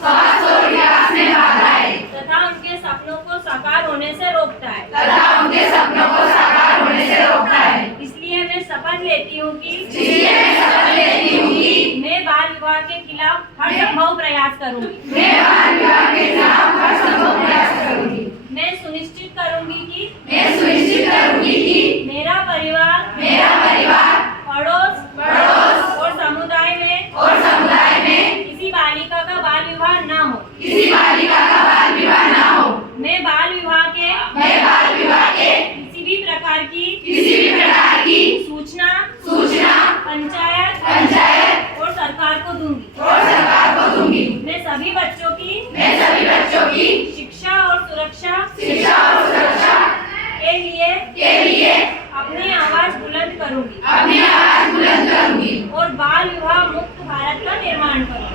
स्वास्थ्य और विकास में बाधा है तथा उनके सपनों को साकार होने से रोकता है। इसलिए मैं शपथ लेती हूँ कि मैं बाल विवाह के खिलाफ हर संभव प्रयास करूँगी। मैं सुनिश्चित करूँगी कि मेरा परिवार पड़ोस और समुदाय में किसी बालिका का बाल विवाह न हो। मैं बाल विवाह के किसी भी प्रकार की सूचना पंचायत और सरकार को दूंगी। मैं सभी बच्चों की शिक्षा और सुरक्षा के लिए अपनी आवाज बुलंद करूंगी और बाल विवाह मुक्त भारत का निर्माण करूंगी।